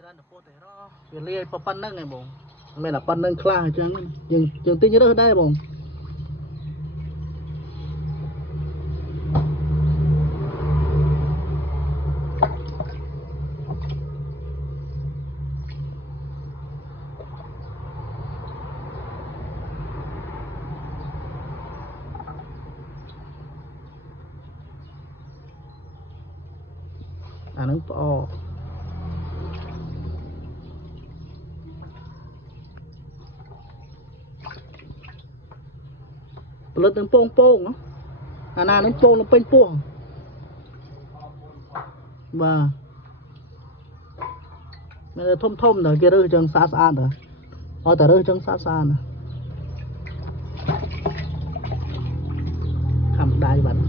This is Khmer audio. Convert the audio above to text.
ច្រើនទៅពោះតែរវាលាយប៉ុណ្្នឹងឯងបងមិនមែនតែប៉ុណ្្នឹងខ្លះអញ្ចឹងយើងទិញរើសដែរបងអានឹងផ្អកផលិតទាំងពងអាណានឹងពងលពេញពោះបាទមានធំដល់គេរើសចឹងស្អាតដល់ឲ្យតែរើសចឹងស្អាតធម្មតាបាទ